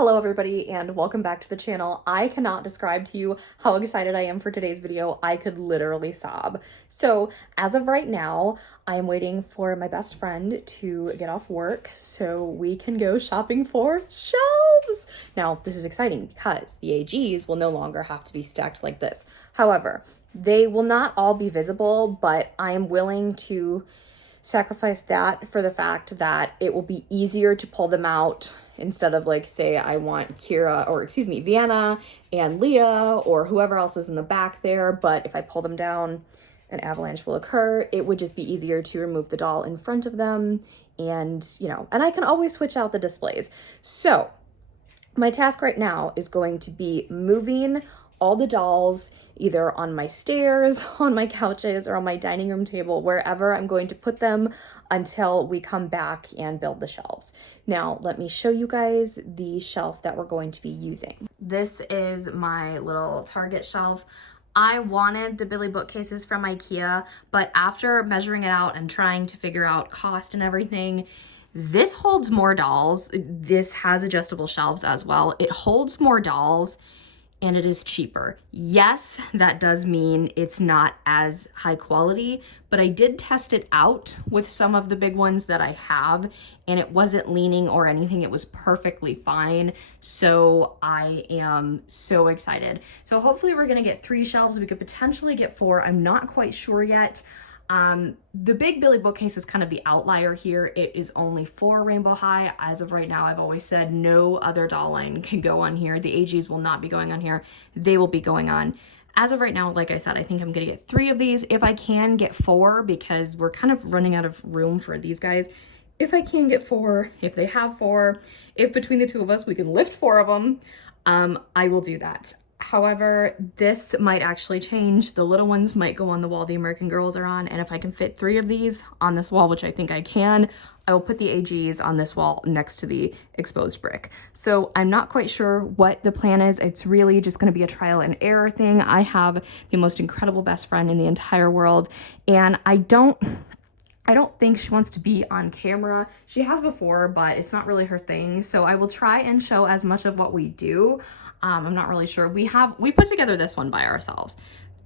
Hello everybody and welcome back to the channel. I cannot describe to you how excited I am for today's video. I could literally sob. So as of right now, I am waiting for my best friend to get off work so we can go shopping for shelves. Now this is exciting because the AGs will no longer have to be stacked like this. However, they will not all be visible, but I am willing to sacrifice that for the fact that it will be easier to pull them out instead of, like, say I want Vienna and Leah or whoever else is in the back there, but if I pull them down, an avalanche will occur. It would just be easier to remove the doll in front of them and, and I can always switch out the displays. So my task right now is going to be moving all the dolls either on my stairs, on my couches, or on my dining room table, wherever I'm going to put them until we come back and build the shelves. Now, let me show you guys the shelf that we're going to be using. This is my little Target shelf. I wanted the Billy bookcases from IKEA, but after measuring it out and trying to figure out cost and everything, this holds more dolls. This has adjustable shelves as well. It holds more dolls and it is cheaper. Yes, that does mean it's not as high quality, but I did test it out with some of the big ones that I have, and it wasn't leaning or anything. It was perfectly fine. So I am so excited. So hopefully we're gonna get 3 shelves. We could potentially get 4. I'm not quite sure yet. The big Billy bookcase is kind of the outlier here. It is only 4 rainbow high. As of right now, I've always said no other doll line can go on here. The AGs will not be going on here. They will be going on. As of right now, like I said, I think I'm gonna get 3 of these. If I can get 4, because we're kind of running out of room for these guys. If I can get 4, if they have 4, if between the 2 of us we can lift 4 of them, I will do that. However, this might actually change. The little ones might go on the wall the American Girls are on, and if I can fit 3 of these on this wall, which I think I can, I will put the AGs on this wall next to the exposed brick. So I'm not quite sure what the plan is. It's really just going to be a trial and error thing. I have the most incredible best friend in the entire world, and I don't think she wants to be on camera. She has before, but it's not really her thing. So I will try and show as much of what we do. I'm not really sure. We put together this one by ourselves.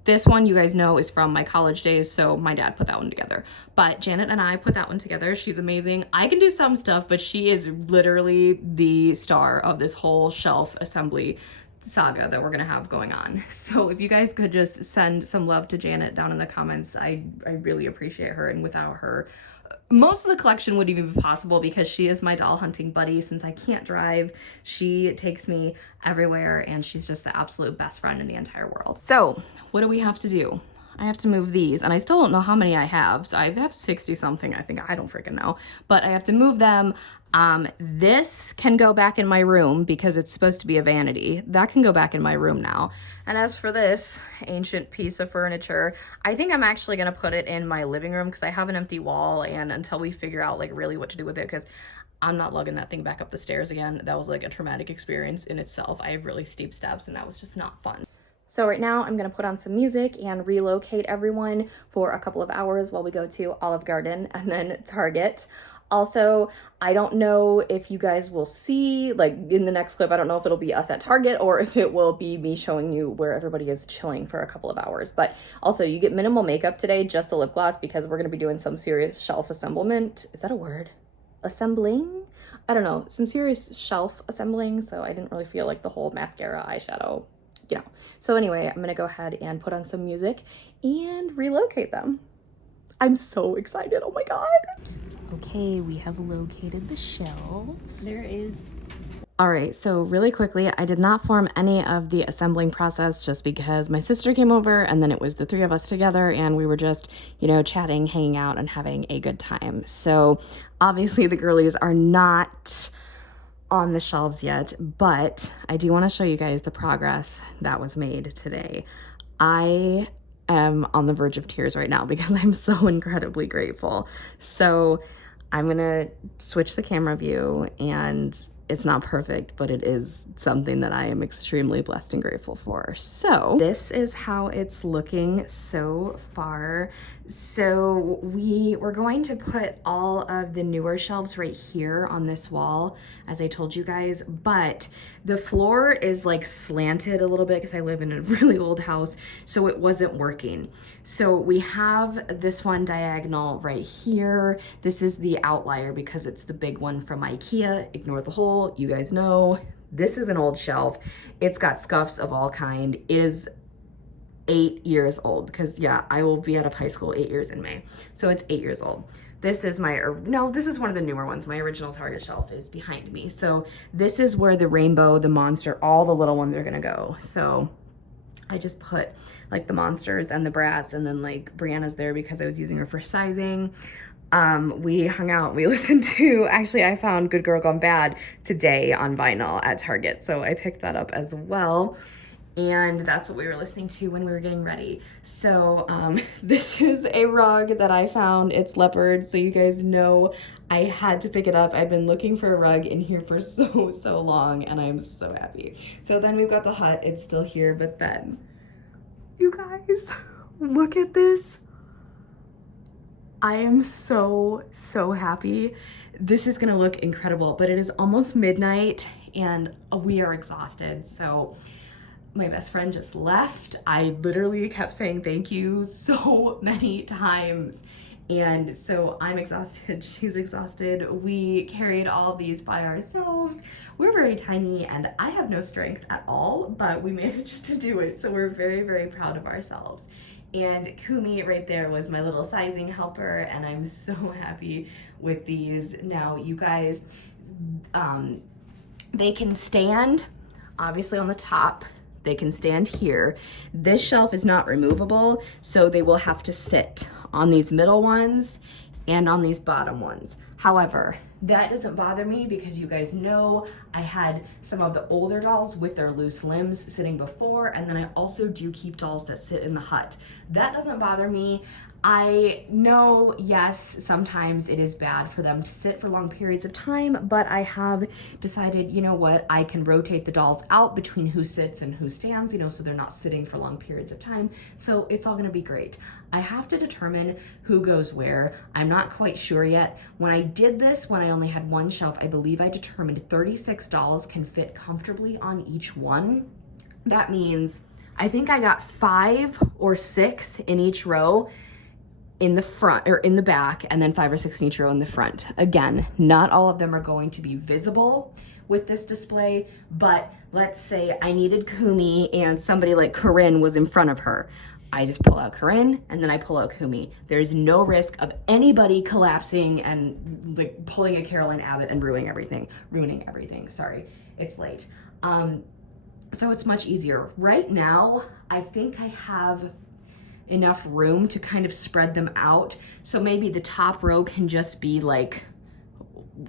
This one, you guys know, is from my college days, so my dad put that one together. But Janet and I put that one together. She's amazing. I can do some stuff, but she is literally the star of this whole shelf assembly saga that we're gonna have going on. So if you guys could just send some love to Janet down in the comments, I really appreciate her. And without her, most of the collection wouldn't even be possible, because she is my doll hunting buddy. Since I can't drive, she takes me everywhere, and she's just the absolute best friend in the entire world. So what do we have to do? I have to move these, and I still don't know how many I have. So I have 60 something, I think. I don't freaking know, but I have to move them. This can go back in my room because it's supposed to be a vanity. That can go back in my room now. And as for this ancient piece of furniture, I think I'm actually gonna put it in my living room because I have an empty wall, and until we figure out like really what to do with it, because I'm not lugging that thing back up the stairs again. That was like a traumatic experience in itself. I have really steep steps, and that was just not fun. So right now I'm gonna put on some music and relocate everyone for a couple of hours while we go to Olive Garden and then Target. Also, I don't know if you guys will see, like in the next clip, I don't know if it'll be us at Target or if it will be me showing you where everybody is chilling for a couple of hours. But also, you get minimal makeup today, just the lip gloss, because we're gonna be doing some serious shelf assemblement. Is that a word? Assembling? I don't know, some serious shelf assembling, so I didn't really feel like the whole mascara, eyeshadow, So anyway, I'm gonna go ahead and put on some music and relocate them. I'm so excited, oh my God. Okay, we have located the shelves. There is. All right, so really quickly, I did not form any of the assembling process just because my sister came over, and then it was the 3 of us together, and we were just, chatting, hanging out, and having a good time. So obviously the girlies are not on the shelves yet, but I do want to show you guys the progress that was made today. I am on the verge of tears right now because I'm so incredibly grateful. So I'm gonna switch the camera view and it's not perfect, but it is something that I am extremely blessed and grateful for. So this is how it's looking so far. So we're going to put all of the newer shelves right here on this wall, as I told you guys, but the floor is like slanted a little bit because I live in a really old house, so it wasn't working. So we have this one diagonal right here. This is the outlier because it's the big one from IKEA. Ignore the hole. You guys know this is an old shelf. It's got scuffs of all kind. It is 8 years old because yeah, I will be out of high school 8 years in May. So it's 8 years old. This is this is one of the newer ones. My original Target shelf is behind me. So this is where the rainbow, the monster, all the little ones are gonna go. So I just put like the monsters and the brats, and then like Brianna's there because I was using her for sizing. We hung out, we listened to, actually I found Good Girl Gone Bad today on vinyl at Target, so I picked that up as well. And that's what we were listening to when we were getting ready. So this is a rug that I found. It's leopard, so you guys know I had to pick it up. I've been looking for a rug in here for so long, and I'm so happy. So then we've got the hut. It's still here, but then you guys, look at this. I am so happy. This is gonna look incredible, but it is almost midnight and we are exhausted. So my best friend just left. I literally kept saying thank you so many times. And so I'm exhausted, she's exhausted. We carried all these by ourselves. We're very tiny and I have no strength at all, but we managed to do it. So we're very proud of ourselves. And Kumi right there was my little sizing helper, and I'm so happy with these. Now you guys, they can stand obviously on the top. They can stand here. This shelf is not removable, so they will have to sit on these middle ones and on these bottom ones. However, that doesn't bother me because you guys know I had some of the older dolls with their loose limbs sitting before, and then I also do keep dolls that sit in the hut. That doesn't bother me. I know, yes, sometimes it is bad for them to sit for long periods of time, but I have decided, you know what, I can rotate the dolls out between who sits and who stands, you know, so they're not sitting for long periods of time. So it's all gonna be great. I have to determine who goes where. I'm not quite sure yet. When I did this, when I only had one shelf, I believe I determined 36 dolls can fit comfortably on each one. That means I think I got 5 or 6 in each row in the front or in the back, and then 5 or 6 in each row in the front. Again, not all of them are going to be visible with this display, but let's say I needed Kumi and somebody like Corinne was in front of her. I just pull out Corinne and then I pull out Kumi. There's no risk of anybody collapsing and like pulling a Caroline Abbott and ruining everything. Sorry, it's late. So it's much easier. Right now, I think I have enough room to kind of spread them out. So maybe the top row can just be like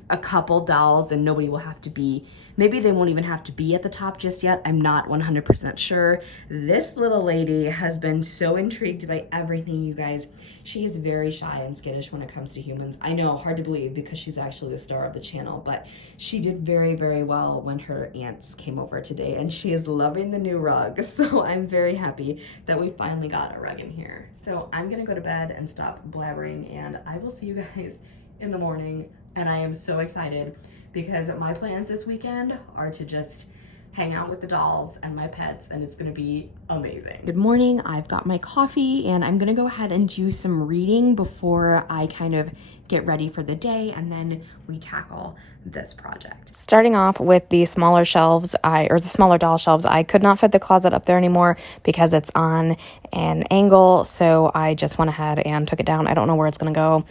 a couple dolls and nobody will have to be, maybe they won't even have to be at the top just yet. I'm not 100% sure. This little lady has been so intrigued by everything, you guys. She is very shy and skittish when it comes to humans. I know, hard to believe because she's actually the star of the channel, but she did very well when her aunts came over today, and she is loving the new rug. So I'm very happy that we finally got a rug in here. So I'm gonna go to bed and stop blabbering, and I will see you guys in the morning. And I am so excited because my plans this weekend are to just hang out with the dolls and my pets, and it's gonna be amazing. Good morning, I've got my coffee and I'm gonna go ahead and do some reading before I kind of get ready for the day, and then we tackle this project. Starting off with the smaller shelves, the smaller doll shelves, I could not fit the closet up there anymore because it's on an angle, so I just went ahead and took it down. I don't know where it's gonna go.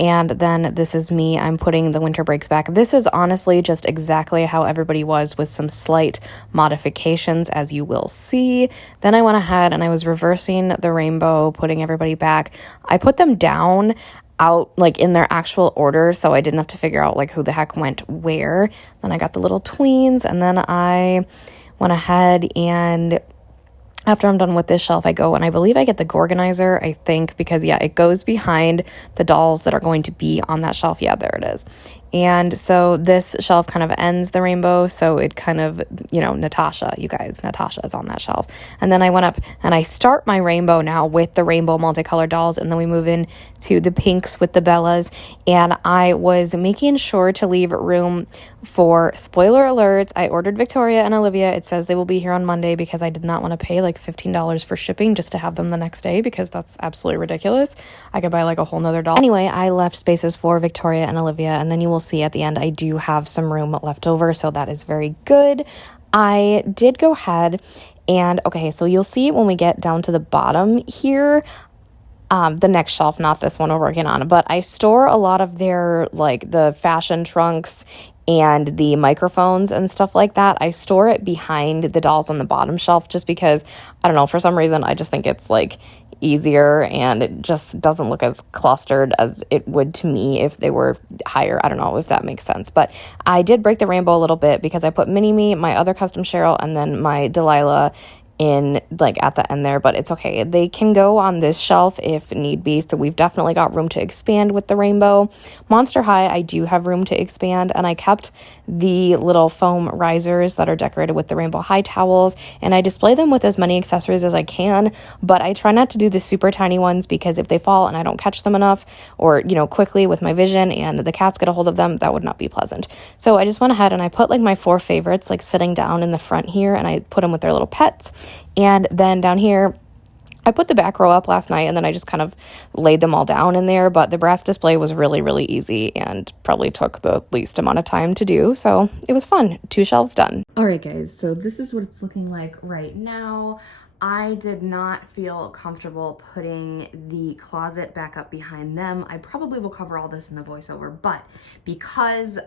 And then this is me, I'm putting the winter breaks back. This is honestly just exactly how everybody was with some slight modifications, as you will see. Then I went ahead and I was reversing the rainbow, putting everybody back. I put them down out like in their actual order, so I didn't have to figure out like who the heck went where. Then I got the little tweens, and then I went ahead and after I'm done with this shelf, I go and I believe I get the Gorganizer, I think, because yeah, it goes behind the dolls that are going to be on that shelf. Yeah, there it is. And so this shelf kind of ends the rainbow. So it kind of, Natasha is on that shelf. And then I went up and I start my rainbow now with the rainbow multicolored dolls. And then we move in to the pinks with the Bellas. And I was making sure to leave room for, spoiler alerts, I ordered Victoria and Olivia. It says they will be here on Monday because I did not want to pay like $15 for shipping just to have them the next day, because that's absolutely ridiculous. I could buy like a whole nother doll. Anyway, I left spaces for Victoria and Olivia, and then you will see at the end I do have some room left over, so that is very good. I did go ahead and, okay, so you'll see when we get down to the bottom here, the next shelf, not this one we're working on, but I store a lot of their, like, the fashion trunks and the microphones and stuff like that. I store it behind the dolls on the bottom shelf just because, I don't know, for some reason I just think it's like easier and it just doesn't look as clustered as it would to me if they were higher. I don't know if that makes sense, but I did break the rainbow a little bit because I put Mini-Me, my other custom Cheryl, and then my Delilah in like at the end there, but it's okay. They can go on this shelf if need be, so we've definitely got room to expand with the rainbow. Monster High, I do have room to expand, and I kept the little foam risers that are decorated with the rainbow high towels, and I display them with as many accessories as I can, but I try not to do the super tiny ones because if they fall and I don't catch them enough or, quickly with my vision and the cats get a hold of them, that would not be pleasant. So I just went ahead and I put like my 4 favorites like sitting down in the front here, and I put them with their little pets. And then down here, I put the back row up last night, and then I just kind of laid them all down in there, but the brass display was really, really easy and probably took the least amount of time to do, so it was fun. 2 shelves done. All right, guys, so this is what it's looking like right now. I did not feel comfortable putting the closet back up behind them. I probably will cover all this in the voiceover, but because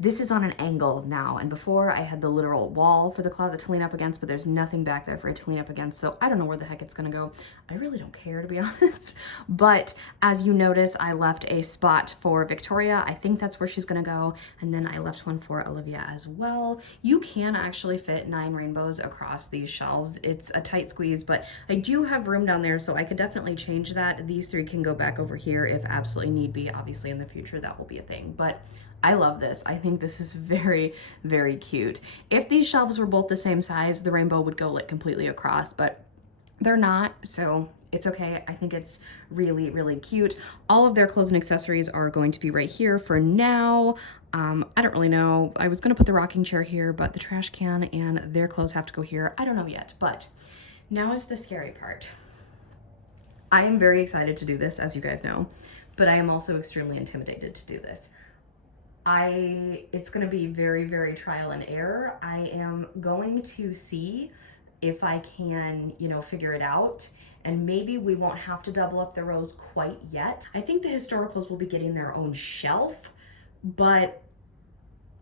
this is on an angle now, and before I had the literal wall for the closet to lean up against, but there's nothing back there for it to lean up against, so I don't know where the heck it's gonna go. I really don't care, to be honest. But as you notice, I left a spot for Victoria. I think that's where she's gonna go, and then I left one for Olivia as well. You can actually fit 9 rainbows across these shelves. It's a tight squeeze, but I do have room down there, so I could definitely change that. These 3 can go back over here if absolutely need be. Obviously in the future that will be a thing, but I love this. I think this is very, very cute. If these shelves were both the same size, the rainbow would go like completely across, but they're not, so it's okay. I think it's really, really cute. All of their clothes and accessories are going to be right here for now. I don't really know. I was gonna put the rocking chair here, but the trash can and their clothes have to go here. I don't know yet, but now is the scary part. I am very excited to do this, as you guys know, but I am also extremely intimidated to do this. It's gonna be very, very trial and error. I am going to see if I can, figure it out, and maybe we won't have to double up the rows quite yet. I think the historicals will be getting their own shelf, but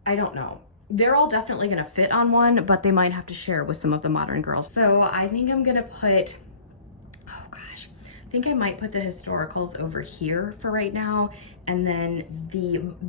I don't know. They're all definitely gonna fit on one, but they might have to share with some of the modern girls. So I think I'm gonna put, oh gosh, I think I might put the historicals over here for right now, and then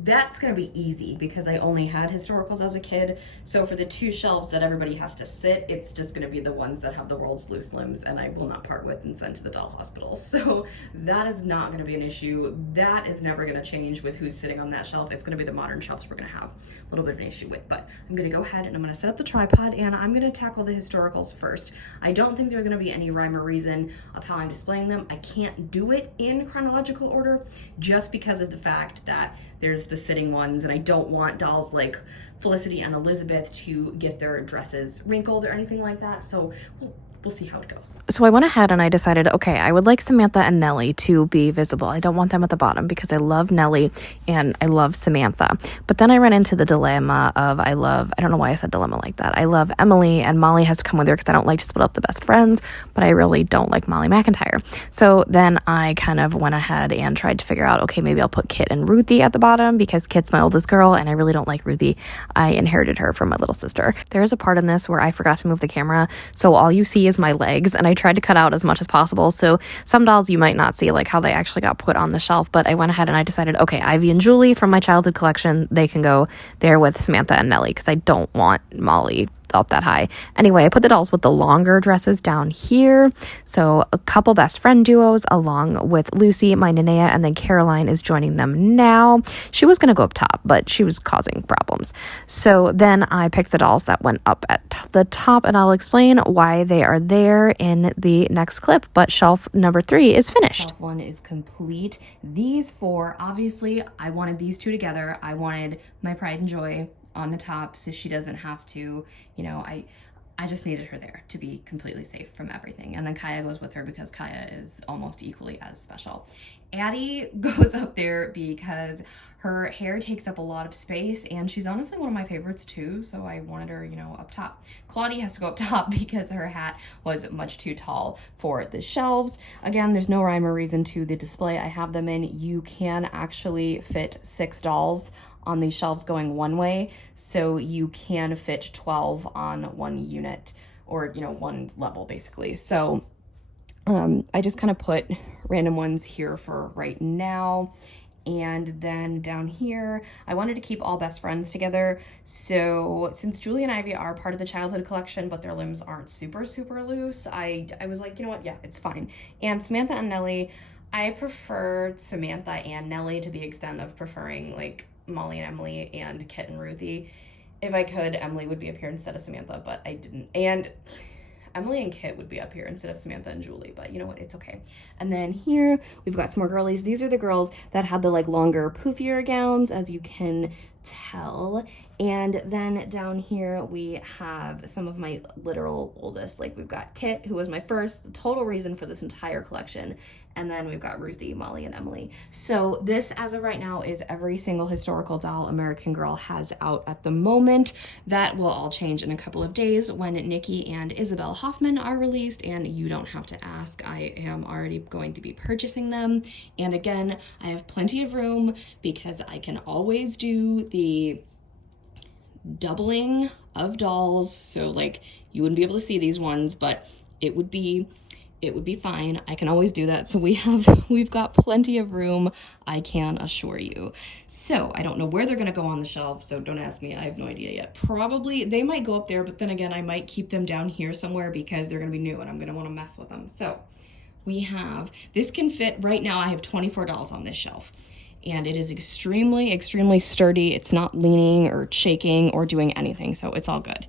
that's gonna be easy because I only had historicals as a kid. So for the 2 shelves that everybody has to sit, it's just gonna be the ones that have the world's loose limbs and I will not part with and send to the doll hospital. So that is not gonna be an issue. That is never gonna change with who's sitting on that shelf. It's gonna be the modern shelves we're gonna have a little bit of an issue with, but I'm gonna go ahead and I'm gonna set up the tripod and I'm gonna tackle the historicals first. I don't think there's gonna be any rhyme or reason of how I'm displaying them. I can't do it in chronological order just because of the fact that there's the sitting ones, and I don't want dolls like Felicity and Elizabeth to get their dresses wrinkled or anything like that. So we'll see how it goes. So I went ahead and I decided, okay, I would like Samantha and Nellie to be visible. I don't want them at the bottom because I love Nellie and I love Samantha. But then I ran into the dilemma of I don't know why I said dilemma like that. I love Emily and Molly has to come with her because I don't like to split up the best friends, but I really don't like Molly McIntyre. So then I kind of went ahead and tried to figure out, okay, maybe I'll put Kit and Ruthie at the bottom because Kit's my oldest girl and I really don't like Ruthie. I inherited her from my little sister. There's a part in this where I forgot to move the camera, so all you see is my legs, and I tried to cut out as much as possible, so some dolls you might not see like how they actually got put on the shelf, but I went ahead and I decided, okay, Ivy and Julie from my childhood collection, they can go there with Samantha and Nellie because I don't want Molly up that high. Anyway, I put the dolls with the longer dresses down here. So a couple best friend duos along with Lucy, my Nenea, and then Caroline is joining them now. She was going to go up top, but she was causing problems. So then I picked the dolls that went up at the top, and I'll explain why they are there in the next clip. But shelf number 3 is finished. Shelf 1 is complete. These 4, obviously, I wanted these 2 together. I wanted my pride and joy on the top so she doesn't have to, you know, I just needed her there to be completely safe from everything. And then Kaya goes with her because Kaya is almost equally as special. Addie goes up there because her hair takes up a lot of space, and she's honestly one of my favorites too, so I wanted her, you know, up top. Claudia has to go up top because her hat was much too tall for the shelves. Again, there's no rhyme or reason to the display I have them in. You can actually fit 6 dolls on these shelves going one way, so you can fit 12 on one unit, or, you know, one level basically. So I just kind of put random ones here for right now. And then down here, I wanted to keep all best friends together. So since Julie and Ivy are part of the childhood collection, but their limbs aren't super, super loose, I was like, you know what? Yeah, it's fine. And Samantha and Nellie, I preferred Samantha and Nellie to the extent of preferring like Molly and Emily and Kit and Ruthie. If I could, Emily would be up here instead of Samantha, but I didn't. And Emily and Kit would be up here instead of Samantha and Julie, but you know what, it's okay. And then here we've got some more girlies. These are the girls that had the like longer, poofier gowns, as you can tell. And then down here we have some of my literal oldest. Like we've got Kit, who was my first, the total reason for this entire collection. And then we've got Ruthie, Molly, and Emily. So this, as of right now, is every single historical doll American Girl has out at the moment. That will all change in a couple of days when Nikki and Isabel Hoffman are released, and you don't have to ask. I am already going to be purchasing them. And again, I have plenty of room because I can always do the doubling of dolls. So like you wouldn't be able to see these ones, but it would be fine. I can always do that. So we've got plenty of room, I can assure you. So I don't know where they're gonna go on the shelf, so don't ask me, I have no idea yet. Probably they might go up there, but then again, I might keep them down here somewhere because they're gonna be new and I'm gonna wanna mess with them. So we have, this can fit, right now I have 24 dolls on this shelf. And it is extremely, extremely sturdy. It's not leaning or shaking or doing anything, so it's all good.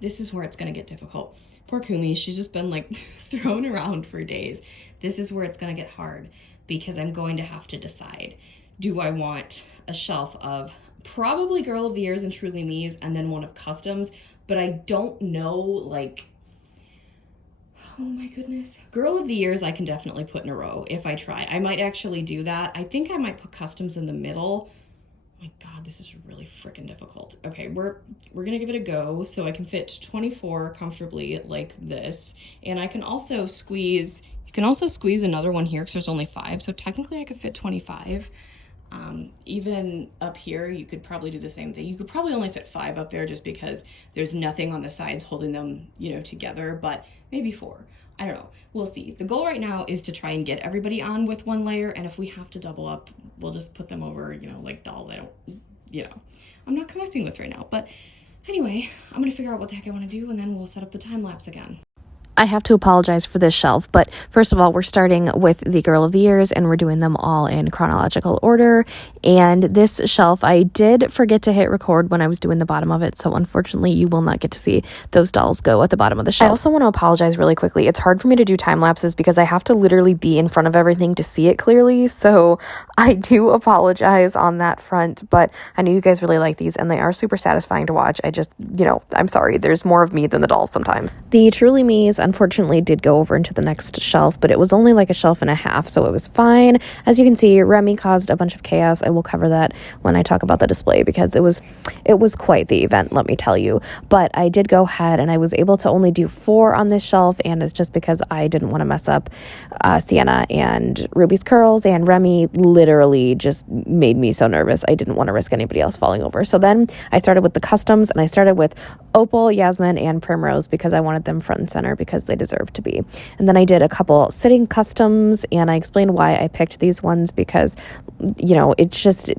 This is where it's gonna get difficult. Poor Kumi, she's just been like thrown around for days. This is where it's gonna get hard because I'm going to have to decide. Do I want a shelf of probably Girl of the Years and Truly Me's and then one of customs, but I don't know, like, oh my goodness. Girl of the Years I can definitely put in a row if I try. I might actually do that. I think I might put customs in the middle. Oh my God, this is really freaking difficult. Okay, we're gonna give it a go. So I can fit 24 comfortably like this. And I can also squeeze, you can also squeeze another one here because there's only 5. So technically I could fit 25. Even up here, you could probably do the same thing. You could probably only fit 5 up there just because there's nothing on the sides holding them, you know, together, but maybe 4. I don't know. We'll see. The goal right now is to try and get everybody on with one layer, and if we have to double up, we'll just put them over, you know, like dolls I'm not connecting with right now. But anyway, I'm gonna figure out what the heck I want to do, and then we'll set up the time lapse again. I have to apologize for this shelf, but first of all, we're starting with the Girl of the Years and we're doing them all in chronological order. And this shelf, I did forget to hit record when I was doing the bottom of it, so unfortunately you will not get to see those dolls go at the bottom of the shelf. I also want to apologize really quickly. It's hard for me to do time lapses because I have to literally be in front of everything to see it clearly, so I do apologize on that front, but I know you guys really like these and they are super satisfying to watch. I just, you know, I'm sorry, there's more of me than the dolls sometimes. The Truly Me's unfortunately did go over into the next shelf, but it was only like a shelf and a half, so it was fine. As you can see, Remy caused a bunch of chaos. I will cover that when I talk about the display because it was quite the event, let me tell you. But I did go ahead and I was able to only do 4 on this shelf, and it's just because I didn't want to mess up Sienna and Ruby's curls, and Remy literally just made me so nervous. I didn't want to risk anybody else falling over. So then I started with the customs, and I started with Opal, Yasmin, and Primrose because I wanted them front and center because they deserve to be. And then I did a couple sitting customs, and I explained why I picked these ones because, you know, it's just,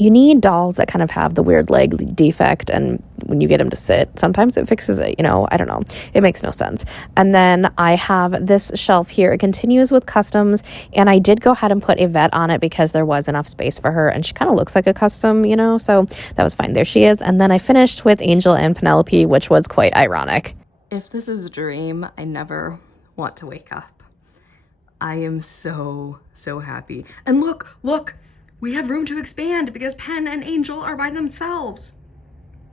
you need dolls that kind of have the weird leg defect, and when you get them to sit, sometimes it fixes it, you know, I don't know. It makes no sense. And then I have this shelf here. It continues with customs, and I did go ahead and put a vet on it because there was enough space for her, and she kind of looks like a custom, you know, so that was fine. There she is. And then I finished with Angel and Penelope, which was quite ironic. If this is a dream, I never want to wake up. I am so happy. And look, we have room to expand because Pen and Angel are by themselves.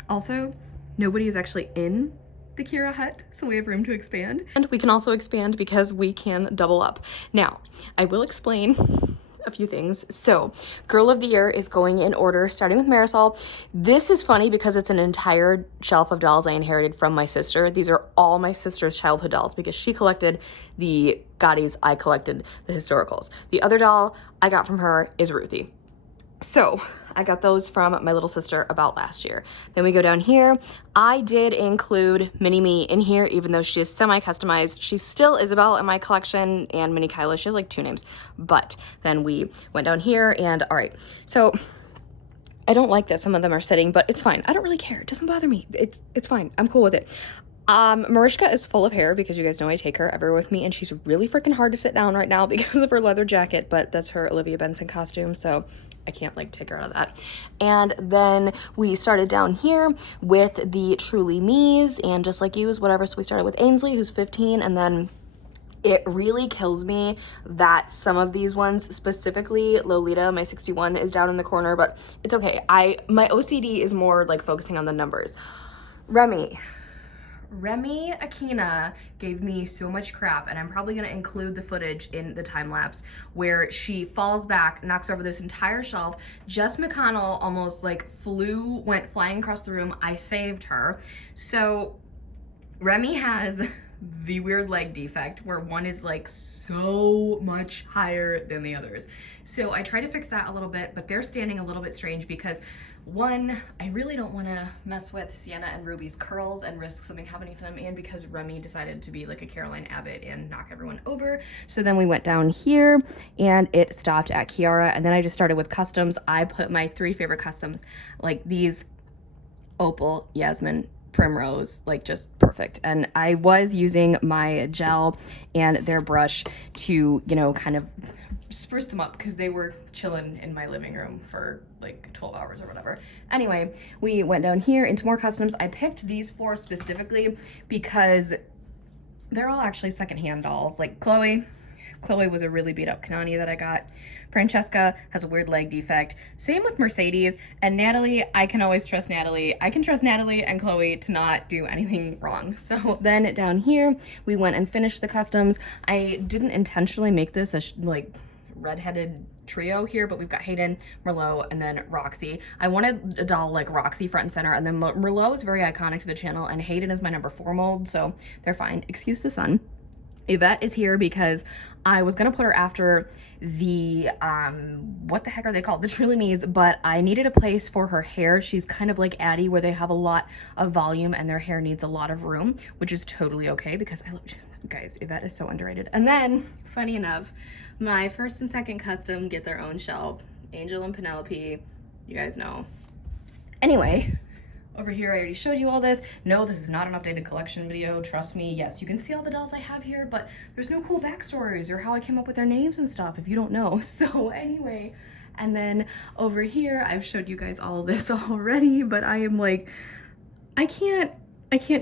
Also, nobody is actually in the Kira hut, so we have room to expand. And we can also expand because we can double up. Now, I will explain a few things. So, Girl of the Year is going in order, starting with Marisol. This is funny because it's an entire shelf of dolls I inherited from my sister. These are all my sister's childhood dolls because she collected the Gaudis, I collected the historicals. The other doll I got from her is Ruthie. So I got those from my little sister about last year. Then we go down here. I did include Mini Me in here, even though she is semi-customized. She's still Isabel in my collection, and Mini Kyla. She has like 2 names. But then we went down here, and all right. So I don't like that some of them are sitting, but it's fine. I don't really care. It doesn't bother me. It's fine. I'm cool with it. Mariska is full of hair because you guys know I take her everywhere with me, and she's really freaking hard to sit down right now because of her leather jacket, but that's her Olivia Benson costume, so I can't like take her out of that. And then we started down here with the Truly Me's and Just Like You's, whatever. So we started with Ainsley, who's 15, and then it really kills me that some of these ones, specifically Lolita, my 61, is down in the corner, but it's okay. My OCD is more like focusing on the numbers. Remy Akina gave me so much crap, and I'm probably going to include the footage in the time lapse where she falls back, knocks over this entire shelf. Jess McConnell almost like went flying across the room. I saved her. So Remy has the weird leg defect where one is like so much higher than the others. So I tried to fix that a little bit, but they're standing a little bit strange because one, I really don't want to mess with Sienna and Ruby's curls and risk something happening to them, and because Remy decided to be like a Caroline Abbott and knock everyone over. So then we went down here and it stopped at Kiara, and then I just started with customs. I put my 3 favorite customs, like these Opal, Yasmin, Primrose, like just perfect. And I was using my gel and their brush to, you know, kind of spruce them up because they were chilling in my living room for like 12 hours or whatever. Anyway, we went down here into more customs. I picked these 4 specifically because they're all actually secondhand dolls. Like Chloe was a really beat up Kanani that I got. Francesca has a weird leg defect. Same with Mercedes. And Natalie, I can always trust Natalie. I can trust Natalie and Chloe to not do anything wrong. So then down here, we went and finished the customs. I didn't intentionally make this a like redheaded trio here, but we've got Hayden, Merlot, and then Roxy. I wanted a doll like Roxy front and center, and then Merlot is very iconic to the channel, and Hayden is my number 4 mold, so they're fine. Excuse the sun. Yvette is here because I was gonna put her after the what the heck are they called, the Truly Me's, but I needed a place for her hair. She's kind of like Addie, where they have a lot of volume and their hair needs a lot of room, which is totally okay because I love, guys, Yvette is so underrated. And then, funny enough, my first and second custom get their own shelf. Angel and Penelope, you guys know. Anyway, over here I already showed you all this. No, this is not an updated collection video, trust me. Yes, you can see all the dolls I have here, but there's no cool backstories or how I came up with their names and stuff if you don't know. So anyway, and then over here I've showed you guys all of this already, but I am like, I can't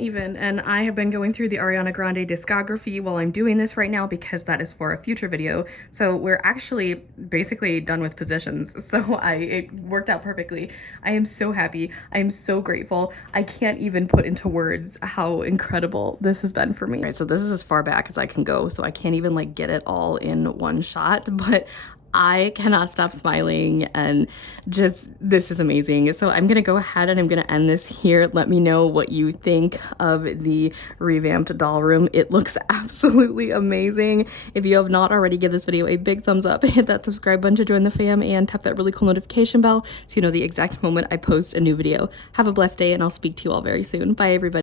even, and I have been going through the Ariana Grande discography while I'm doing this right now because that is for a future video. So we're actually basically done with positions. So it worked out perfectly. I am so happy. I am so grateful. I can't even put into words how incredible this has been for me. All right, so this is as far back as I can go, so I can't even like get it all in one shot, but I cannot stop smiling, and just, this is amazing. So I'm gonna go ahead and I'm gonna end this here. Let me know what you think of the revamped doll room. It looks absolutely amazing. If you have not already, give this video a big thumbs up, hit that subscribe button to join the fam, and tap that really cool notification bell so you know the exact moment I post a new video. Have a blessed day, and I'll speak to you all very soon. Bye, everybody.